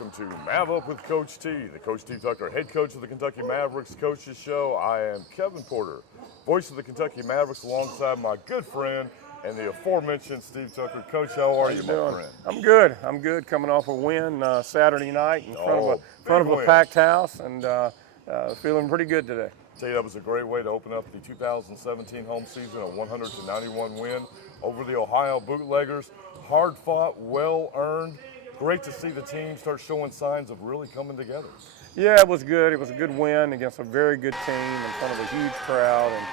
welcome to MavUp with Coach T, the Coach T Tucker head coach of the Kentucky Mavericks Coaches Show. I am Kevin Porter, voice of the Kentucky Mavericks, alongside my good friend and the aforementioned Steve Tucker. Coach, how are you, my friend? I'm good. I'm good. Coming off a win Saturday night in front of a packed house, and feeling pretty good today. Tell you, that was a great way to open up the 2017 home season, a 100-91 win over the Ohio Bootleggers. Hard fought, well earned. Great to see the team start showing signs of really coming together. Yeah, it was good. It was a good win against a very good team in front of a huge crowd, and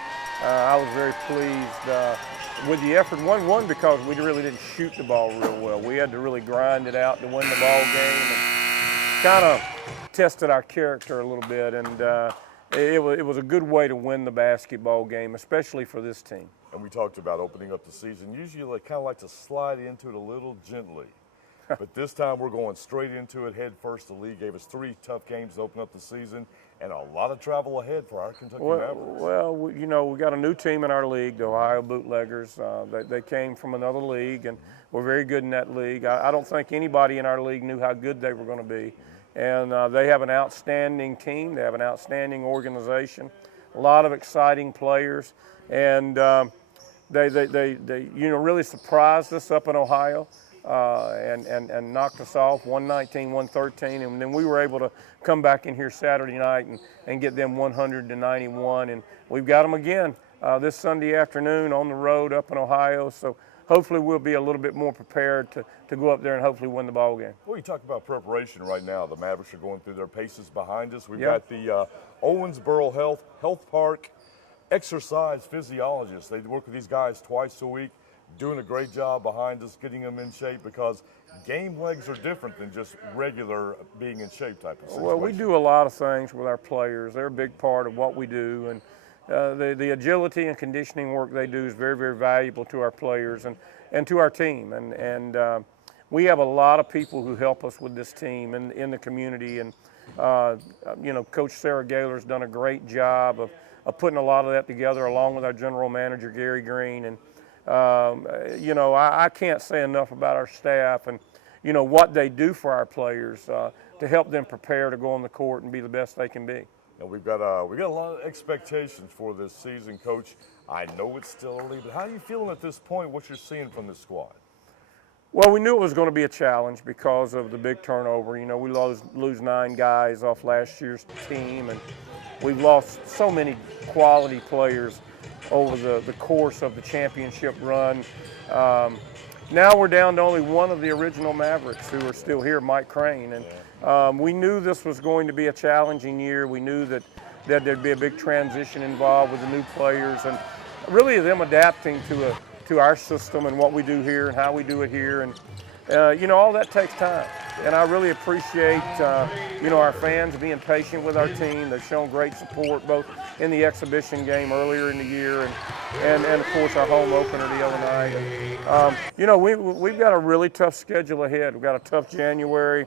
I was very pleased with the effort. One because we really didn't shoot the ball real well. We had to really grind it out to win the ball game, and kind of tested our character a little bit. And it was a good way to win the basketball game, especially for this team. And we talked about opening up the season. Usually, they kind of like to slide into it a little gently. But this time we're going straight into it head first. The league gave us 3 tough games to open up the season and a lot of travel ahead for our Kentucky Mavericks. Well, you know, we got a new team in our league, the Ohio Bootleggers. They came from another league, and we're very good in that league. I don't think anybody in our league knew how good they were going to be. And they have an outstanding team. They have an outstanding organization, a lot of exciting players. And they really surprised us up in Ohio. And knocked us off 119-113, and then we were able to come back in here Saturday night and get them 100-91, and we've got them again this Sunday afternoon on the road up in Ohio. So hopefully we'll be a little bit more prepared to go up there and hopefully win the ball game. Well, you talk about preparation right now. The Mavericks are going through their paces behind us. We've got the Owensboro Health Park exercise physiologists. They work with these guys twice a week, doing a great job behind us, getting them in shape, because game legs are different than just regular being in shape type of situation. Well, we do a lot of things with our players. They're a big part of what we do, and the agility and conditioning work they do is very, very valuable to our players and to our team. And we have a lot of people who help us with this team in the community. And, you know, Coach Sarah Gaylor's done a great job of putting a lot of that together, along with our general manager, Gary Green. And you know, I can't say enough about our staff and, you know, what they do for our players to help them prepare to go on the court and be the best they can be. And we got a lot of expectations for this season, Coach. I know it's still early, but how are you feeling at this point, what you're seeing from this squad? Well, we knew it was going to be a challenge because of the big turnover. You know, we lose 9 guys off last year's team, and we've lost so many quality players over the course of the championship run. Now we're down to only one of the original Mavericks who are still here, Mike Crane. And we knew this was going to be a challenging year. We knew that there'd be a big transition involved with the new players, and really them adapting to our system and what we do here and how we do it here. And you know, all that takes time. And I really appreciate, you know, our fans being patient with our team. They've shown great support both in the exhibition game earlier in the year and of course, our home opener the other night. And, you know, we've got a really tough schedule ahead. We've got a tough January.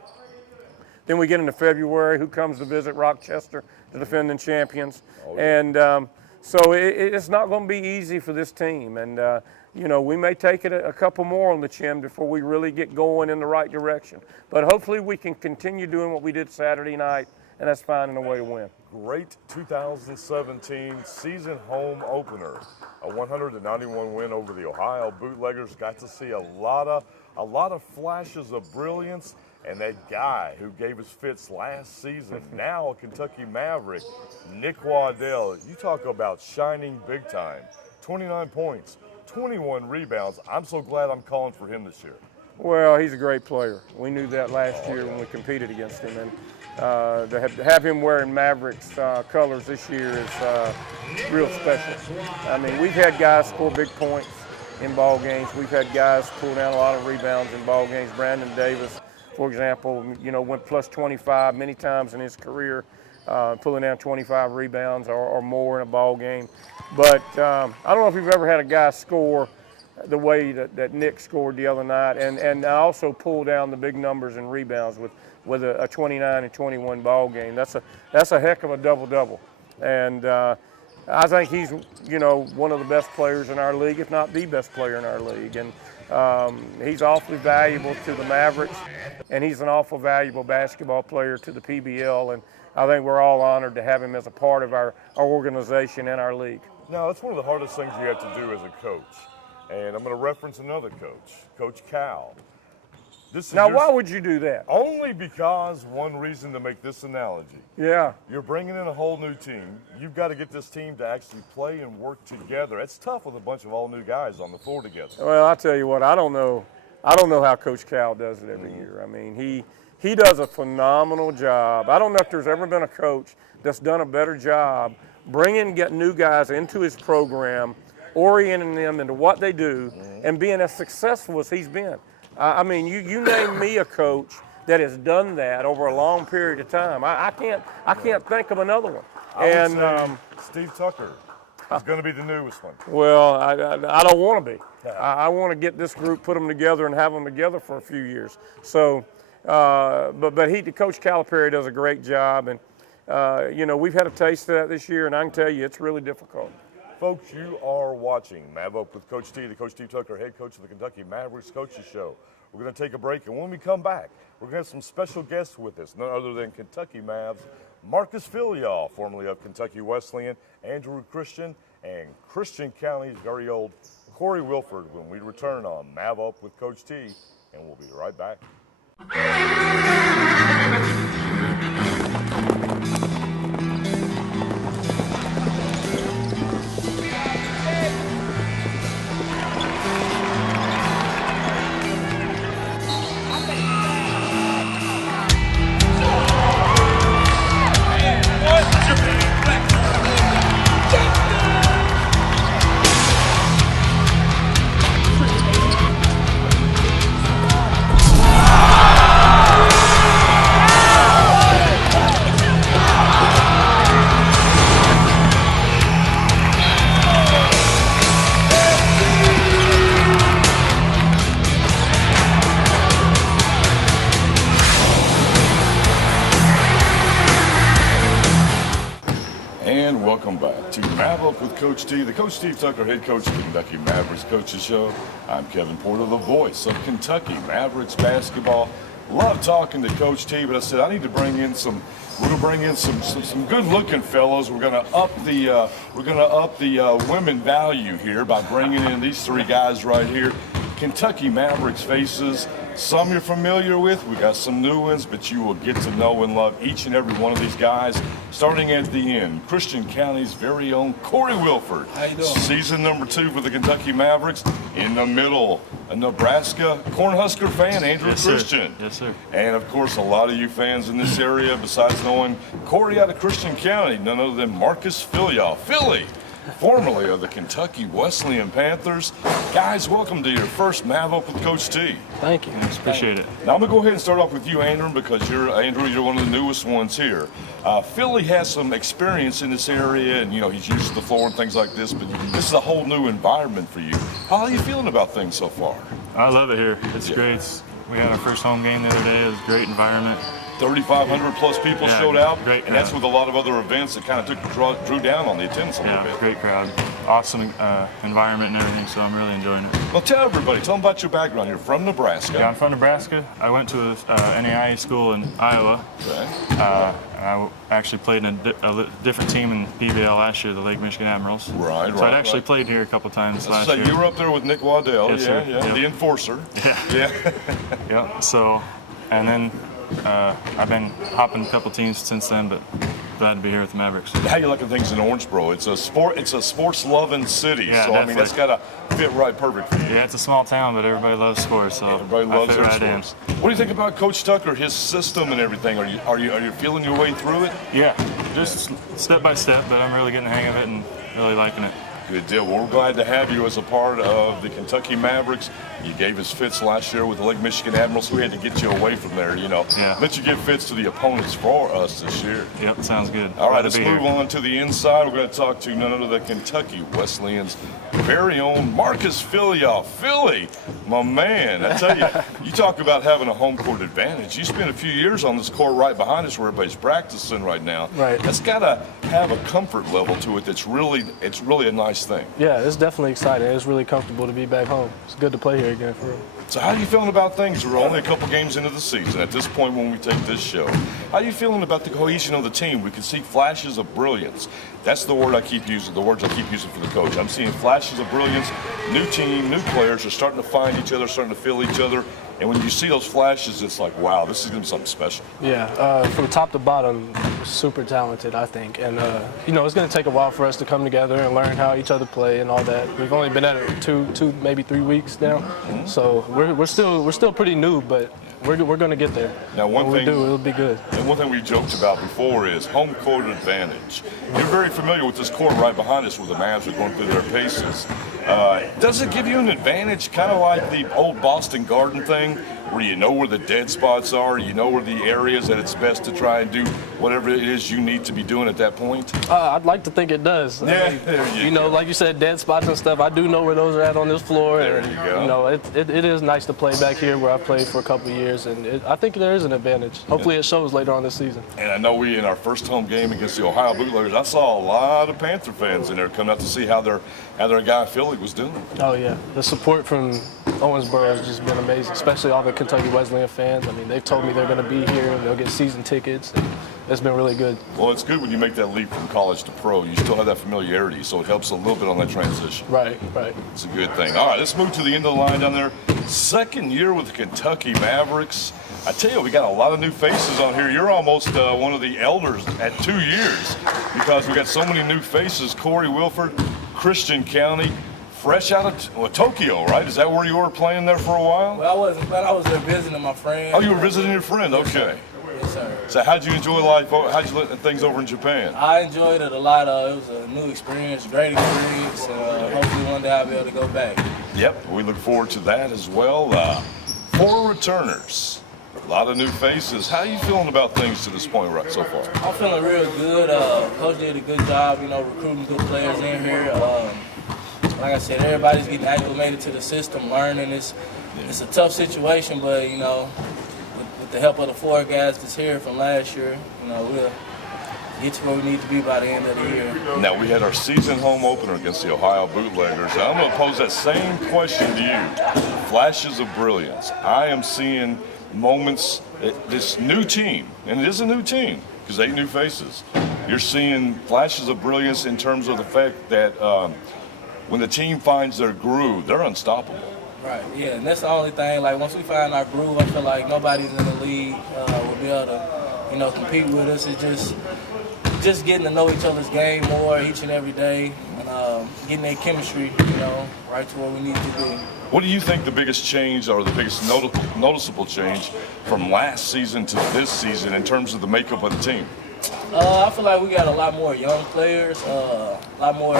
Then we get into February. Who comes to visit Rochester, the defending champions? Oh, yeah. And so it's not going to be easy for this team. And, you know, we may take it a couple more on the chin before we really get going in the right direction. But hopefully we can continue doing what we did Saturday night, and that's finding a way to win. Great 2017 season home opener. A 191 win over the Ohio Bootleggers. Got to see a lot of flashes of brilliance. And that guy who gave us fits last season, now a Kentucky Maverick, Nick Waddell. You talk about shining big time. 29 points. 21 rebounds. I'm so glad I'm calling for him this year. Well, he's a great player. We knew that last year when we competed against him. And to have him wearing Mavericks colors this year is real special. I mean, we've had guys score big points in ball games. We've had guys pull down a lot of rebounds in ball games. Brandon Davis, for example, you know, went plus 25 many times in his career, pulling down 25 rebounds or more in a ball game. But I don't know if you've ever had a guy score the way that Nick scored the other night, and also pull down the big numbers in rebounds with a 29 and 21 ball game. That's a heck of a double-double. And I think he's, one of the best players in our league, if not the best player in our league. And he's awfully valuable to the Mavericks, and he's an awful valuable basketball player to the PBL. And I think we're all honored to have him as a part of our organization and our league. Now, it's one of the hardest things you have to do as a coach. And I'm going to reference another coach, Coach Cal. Why would you do that? Only because one reason to make this analogy. Yeah. You're bringing in a whole new team. You've got to get this team to actually play and work together. It's tough with a bunch of all new guys on the floor together. Well, I tell you what, I don't know how Coach Cal does it every year. I mean, he does a phenomenal job. I don't know if there's ever been a coach that's done a better job bringing new guys into his program, orienting them into what they do, and being as successful as he's been. I mean, you name me a coach that has done that over a long period of time. I can't think of another one. I would say Steve Tucker is going to be the newest one. Well, I don't want to be. I want to get this group, put them together, and have them together for a few years. So, but Coach Calipari does a great job, and we've had a taste of that this year, and I can tell you it's really difficult. Folks, you are watching MavUp with Coach T, the Coach Steve Tucker, head coach of the Kentucky Mavericks Coaches Show. We're going to take a break, and when we come back, we're going to have some special guests with us, none other than Kentucky Mavs, Marcus Filial, formerly of Kentucky Wesleyan, Andrew Christian, and Christian County's very old Corey Wilford when we return on MavUp with Coach T, and we'll be right back. Welcome back to MavUp with Coach T, the Coach Steve Tucker, head coach of the Kentucky Mavericks Coaches Show. I'm Kevin Porter, the voice of Kentucky Mavericks basketball. Love talking to Coach T, but I said I need to bring in some good-looking fellows. We're going to up the women value here by bringing in these three guys right here. Kentucky Mavericks faces. Some you're familiar with. We got some new ones, but you will get to know and love each and every one of these guys. Starting at the end, Christian County's very own Corey Wilford. How you doing? Season number 2 for the Kentucky Mavericks. In the middle, a Nebraska Cornhusker fan, Andrew Christian. Yes, sir. And of course, a lot of you fans in this area, besides knowing Corey out of Christian County, none other than Marcus Filial. Philly, formerly of the Kentucky Wesleyan Panthers. Guys, welcome to your first MavUp with Coach T. Thank you. Appreciate it. Now, I'm going to go ahead and start off with you, Andrew, because you're one of the newest ones here. Philly has some experience in this area, and, he's used to the floor and things like this, but this is a whole new environment for you. How are you feeling about things so far? I love it here. It's great. We had our first home game the other day. It was a great environment. 3,500 plus people showed out, great crowd. And that's with a lot of other events that kind of drew down on the attendance a little bit. Great crowd, awesome environment and everything, so I'm really enjoying it. Well, tell them about your background. You're from Nebraska. Yeah, I'm from Nebraska. I went to a NAIA school in Iowa. Okay. I actually played in a different team in PBL last year, the Lake Michigan Admirals. Right. So I'd actually played here a couple times last year. You were up there with Nick Waddell, yes, sir. Yep. The enforcer. Yeah. Yeah. So, and then I've been hopping a couple teams since then, but glad to be here with the Mavericks. How you liking things in Owensboro? It's a sports-loving city, yeah, so definitely. I mean that's got to fit right perfect for you. Yeah, it's a small town, but everybody loves sports, so everybody loves their sports. In. What do you think about Coach Tucker, his system and everything? Are you feeling your way through it? Yeah, just step by step, but I'm really getting the hang of it and really liking it. Good deal. Well, we're glad to have you as a part of the Kentucky Mavericks. You gave us fits last year with the Lake Michigan Admirals. We had to get you away from there, Yeah. Let you give fits to the opponents for us this year. Yep, sounds good. All right, Glad let's to be move here. on to the inside. We're going to talk to none other than Kentucky Wesleyan's very own Marcus Filia. Philly, my man. I tell you, you talk about having a home court advantage. You spent a few years on this court right behind us where everybody's practicing right now. Right. That's got to have a comfort level to it that's really a nice thing. Yeah, it's definitely exciting. It's really comfortable to be back home. It's good to play here again, for real. So how are you feeling about things? We're only a couple games into the season at this point when we take this show. How are you feeling about the cohesion of the team? We can see flashes of brilliance. That's the word I keep using, the words I keep using for the coach. I'm seeing flashes of brilliance. New team, new players are starting to find each other, starting to feel each other. And when you see those flashes, it's like, wow, this is going to be something special. Yeah, from top to bottom, super talented, I think. And, it's going to take a while for us to come together and learn how each other play and all that. We've only been at it two, maybe 3 weeks now. Mm-hmm. So we're still pretty new, but we're going to get there. Now, one thing, it'll be good. And one thing we joked about before is home court advantage. You're very familiar with this court right behind us where the Mavs are going through their paces. Does it give you an advantage, kind of like the old Boston Garden thing, where you know where the dead spots are, you know where the areas that it's best to try and do whatever it is you need to be doing at that point? I'd like to think it does. Yeah, I mean, there you go. like you said, dead spots and stuff. I do know where those are at on this floor. There and, you go. It is nice to play back here where I played for a couple of years, and I think there is an advantage. Hopefully it shows later on this season. And I know in our first home game against the Ohio Bootleggers, I saw a lot of Panther fans in there coming out to see how their guy Philly was doing. Oh, yeah. The support from Owensboro has just been amazing, especially all the Kentucky Wesleyan fans. I mean, they've told me they're going to be here and they'll get season tickets. And it's been really good. Well, it's good when you make that leap from college to pro. You still have that familiarity, so it helps a little bit on that transition. Right. It's a good thing. All right, let's move to the end of the line down there. Second year with the Kentucky Mavericks. I tell you, we got a lot of new faces on here. You're almost one of the elders at 2 years because we got so many new faces. Corey Wilford, Christian County, fresh out of Tokyo, right? Is that where you were playing there for a while? Well, I wasn't, but I was there visiting my friend. Oh, you were visiting your friend? Okay. Yes, sir. So how'd you enjoy life? How'd you let things over in Japan? I enjoyed it a lot. It was a new experience, great experience. Hopefully one day I'll be able to go back. Yep, we look forward to that as well. 4 returners, a lot of new faces. How are you feeling about things to this point right so far? I'm feeling real good. Coach did a good job, recruiting good players in here. Like I said, everybody's getting acclimated to the system, learning. It's a tough situation, but with the help of the 4 guys that's here from last year, we'll get to where we need to be by the end of the year. Now, we had our season home opener against the Ohio Bootleggers. I'm going to pose that same question to you. Flashes of brilliance. I am seeing moments, this new team, and it is a new team because 8 new faces. You're seeing flashes of brilliance in terms of the fact that when the team finds their groove, they're unstoppable. Right, yeah, and that's the only thing. Like, once we find our groove, I feel like nobody's in the league will be able to, compete with us. It's just getting to know each other's game more each and every day, and getting that chemistry, right to where we need to be. What do you think the biggest change or the biggest noticeable change from last season to this season in terms of the makeup of the team? I feel like we got a lot more young players, a lot more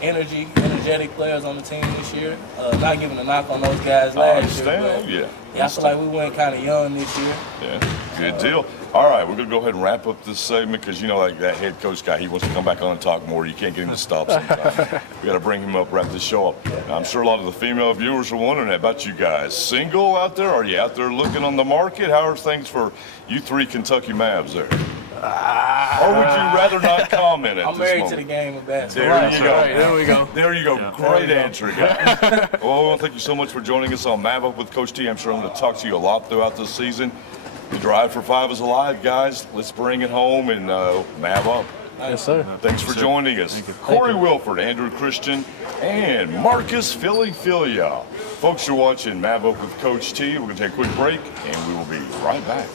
energetic players on the team this year. Not giving a knock on those guys last year, but yeah, I feel like we went kind of young this year. Yeah, good deal. All right, we're going to go ahead and wrap up this segment because, like that head coach guy, he wants to come back on and talk more. You can't get him to stop sometimes. We got to bring him up, wrap this show up. Now, I'm sure a lot of the female viewers are wondering about you guys. Single out there? Are you out there looking on the market? How are things for you 3 Kentucky Mavs there? Or would you rather not comment at I'm this married moment? to the game of basketball. There you go. Right, there we go. There you go. Yeah. Great answer, guys. Well, thank you so much for joining us on MavUp with Coach T. I'm sure I'm going to talk to you a lot throughout this season. The Drive for 5 is alive, guys. Let's bring it home and MavUp. Yes, sir. Thanks for joining us. Corey Wilford, Andrew Christian, and Marcus Filia. Folks, you're watching MavUp with Coach T. We're going to take a quick break, and we will be right back.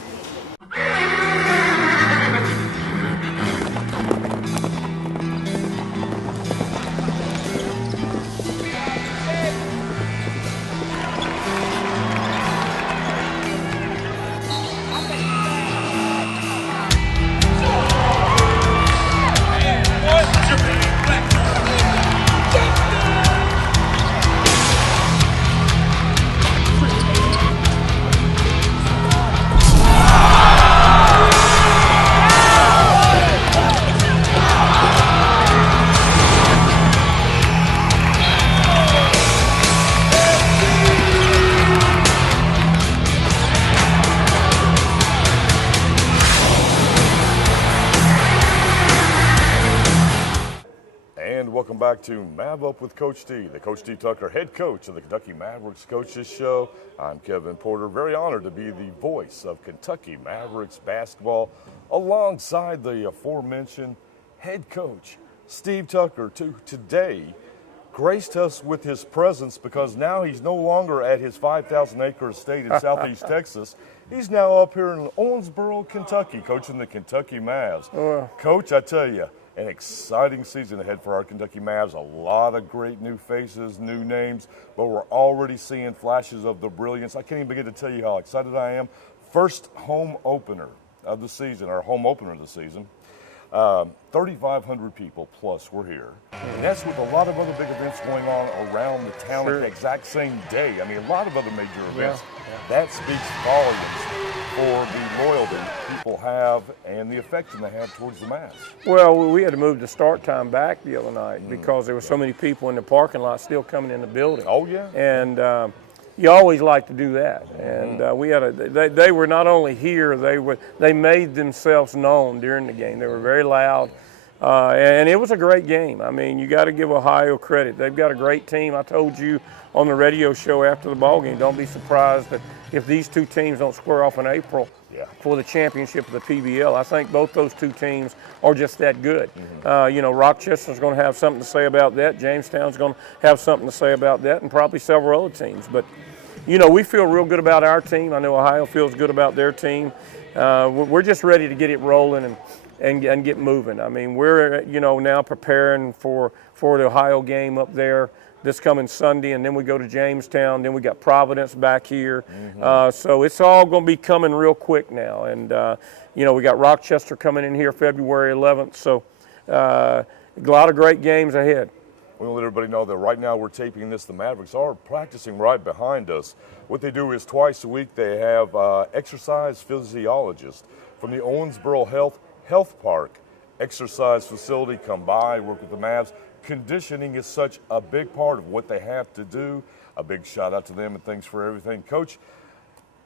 back to MavUp with Coach T, the Coach T. Tucker head coach of the Kentucky Mavericks Coaches Show. I'm Kevin Porter, very honored to be the voice of Kentucky Mavericks basketball alongside the aforementioned head coach, Steve Tucker, who today graced us with his presence because now he's no longer at his 5,000-acre estate in southeast Texas. He's now up here in Owensboro, Kentucky, coaching the Kentucky Mavs. Coach, I tell you, an exciting season ahead for our Kentucky Mavs. A lot of great new faces, new names, but we're already seeing flashes of the brilliance. I can't even begin to tell you how excited I am. First home opener of the season, or home opener of the season. 3,500 people plus were here. And that's with a lot of other big events going on around the town at the exact same day. I mean, a lot of other major events. That speaks volumes for the loyalty people have and the affection they have towards the Mavs. Well, we had to move the start time back the other night because there were so many people in the parking lot still coming in the building. Oh, yeah. And you always like to do that. And we had they were not only here, they made themselves known during the game. They were very loud. And it was a great game. I mean, you got to give Ohio credit. They've got a great team. I told you on the radio show after the ball game, don't be surprised that if these two teams don't square off in April for the championship of the PBL. I think both those two teams are just that good. You know, Rochester's going to have something to say about that. Jamestown's going to have something to say about that, and probably several other teams. But, you know, we feel real good about our team. I know Ohio feels good about their team. We're just ready to get it rolling and get moving. I mean, we're, you know, now preparing for the Ohio game up there this coming Sunday, and then we go to Jamestown, then we got Providence back here. So it's all going to be coming real quick now. And, you know, we got Rochester coming in here February 11th. So a lot of great games ahead. We want to let everybody know that right now we're taping this. The Mavericks are practicing right behind us. What they do is twice a week they have exercise physiologists from the Owensboro Health Park exercise facility come by, work with the Mavs. Conditioning is such a big part of what they have to do. A big shout out to them and thanks for everything. Coach,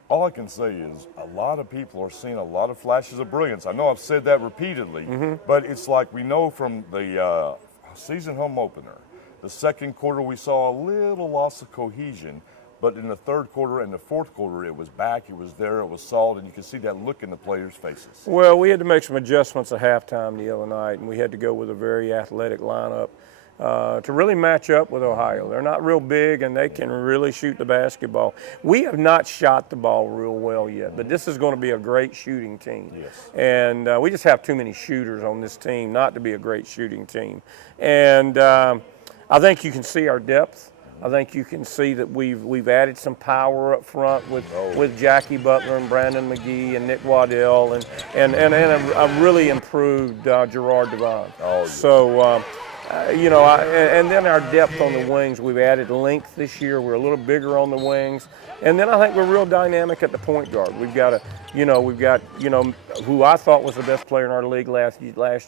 all I can say is a lot of people are seeing a lot of flashes of brilliance. I know I've said that repeatedly, but it's like we know from the season home opener, the second quarter we saw a little loss of cohesion, but in the third quarter and the fourth quarter, it was back, it was there, it was solid, and you can see that look in the players' faces. Well, we had to make some adjustments at halftime the other night, and we had to go with a very athletic lineup to really match up with Ohio. They're not real big, and they can really shoot the basketball. We have not shot the ball real well yet, but this is going to be a great shooting team. And we just have too many shooters on this team not to be a great shooting team. And I think you can see our depth. I think you can see that we've added some power up front with Jackie Butler and Brandon McGee and Nick Waddell and a really improved Gerard Devon. So, you know, and then our depth on the wings, we've added length this year. We're a little bigger on the wings. And then I think we're real dynamic at the point guard. We've got who I thought was the best player in our league last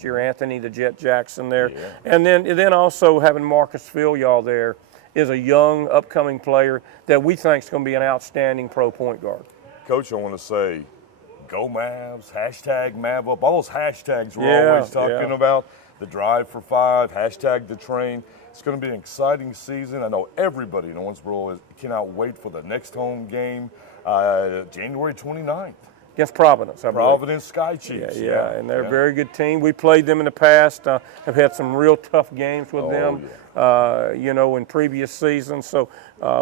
year, Anthony the Jet Jackson there. And then also having Marcus Filyall there is a young, upcoming player that we think is going to be an outstanding pro point guard. Coach, I want to say, go Mavs, hashtag MavUp, all those hashtags we're always talking about. The Drive for Five, hashtag the train. It's going to be an exciting season. I know everybody in Owensboro cannot wait for the next home game, January 29th. Against Providence, I believe. Providence Sky Chiefs. And they're a very good team. We played them in the past. Have had some real tough games with them, you know, in previous seasons. So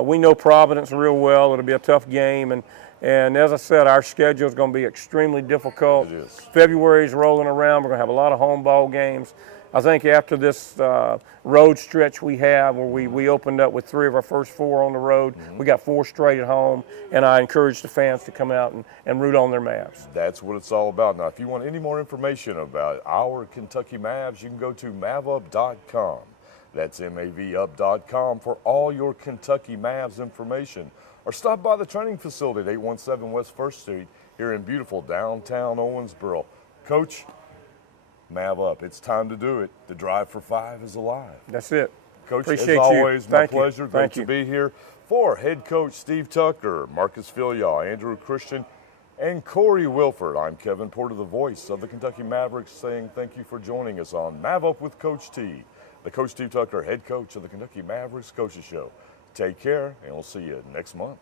we know Providence real well. It'll be a tough game. And as I said, our schedule is going to be extremely difficult. It is. February's rolling around. We're going to have a lot of home ball games. I think after this road stretch we have, where we opened up with 3 of our first 4 on the road, we got 4 straight at home, and I encourage the fans to come out and root on their Mavs. That's what it's all about. Now, if you want any more information about our Kentucky Mavs, you can go to MavUp.com. That's MavUp.com for all your Kentucky Mavs information. Or stop by the training facility at 817 West 1st Street here in beautiful downtown Owensboro. Coach, MavUp, it's time to do it. The Drive for Five is alive. That's it. Coach, Appreciate as always, you. my Thank pleasure. You. Great to be here for head coach Steve Tucker, Marcus Filyall, Andrew Christian, and Corey Wilford. I'm Kevin Porter, the voice of the Kentucky Mavericks, saying thank you for joining us on MavUp with Coach T, the Coach Steve Tucker, head coach of the Kentucky Mavericks Coaches Show. Take care, and we'll see you next month.